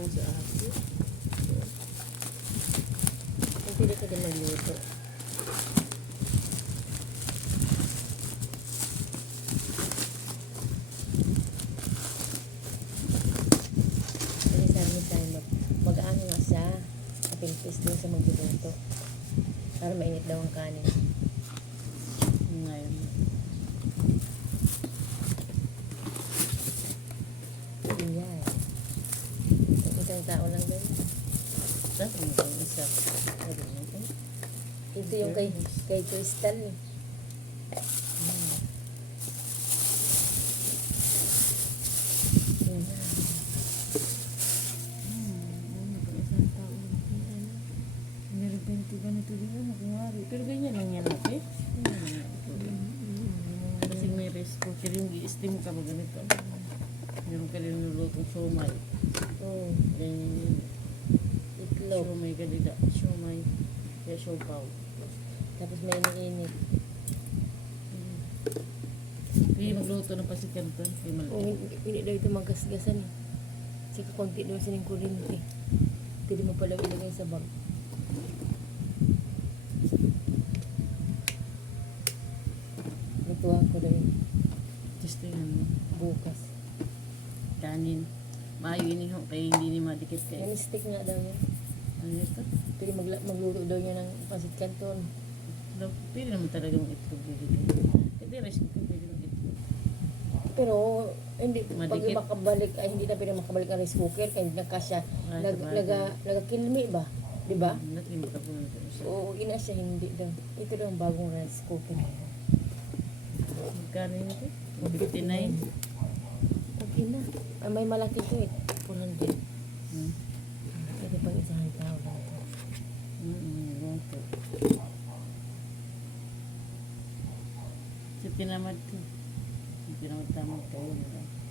lang sa akin. Ang pili ko din magluto. Kasi sabi niya tayo mag-ano nga siya. Kapilpis din sa magluluto. Para mainit daw ang kanin. Ngayon. Iyan. Isang tao lang din. Tapos yung isa. Sabi niya, eh. Ito yung kay Crystal eh. Yan na. Isang tao lang. Meron 20 ganito din ano kunwari. Pero ganyan lang yan ate. Kasi may rice cooker yung i-steam ka ba ganito. Meron ka rin nilutong siomay. Oh, Ganyan yun. itlog. Siomay ka dida. Siomay. Kaya siopaw. Tapos may iniinit. Kaya magluto ng pasikan ko. Kaya Oh, malaki. hindi daw ito magasgasan eh. Saka konti daw sining kuryente. Pwede mo pala ilagay sa bag. Lutuan ko daw yun Testingan mo. bukas. Kanin. Maayo ini ho. Kaya hindi ni madikit kayo. Yan stick nga daw niya. Ano ito? Pwede magluto daw niya ng pasit canton. Pwede naman talaga mong itlog bibigay. Pwede rice cooker. Pwede mong itlog. Pero hindi pag Madikit. makabalik ay hindi na pwede makabalik ang rice cooker kaya hindi na kasya. Nagakilmi ba? Di ba? Natin makapunan ito siya. Oo, ina siya hindi daw. Ito daw ang bagong rice cooker. Magkano yun ito? 59. Okay na. Ay, may malaki ito eh. 400. Hmm. Pwede pang isang tao lang ito. Sa tinamad ko. Sa tinamad tamad kayo.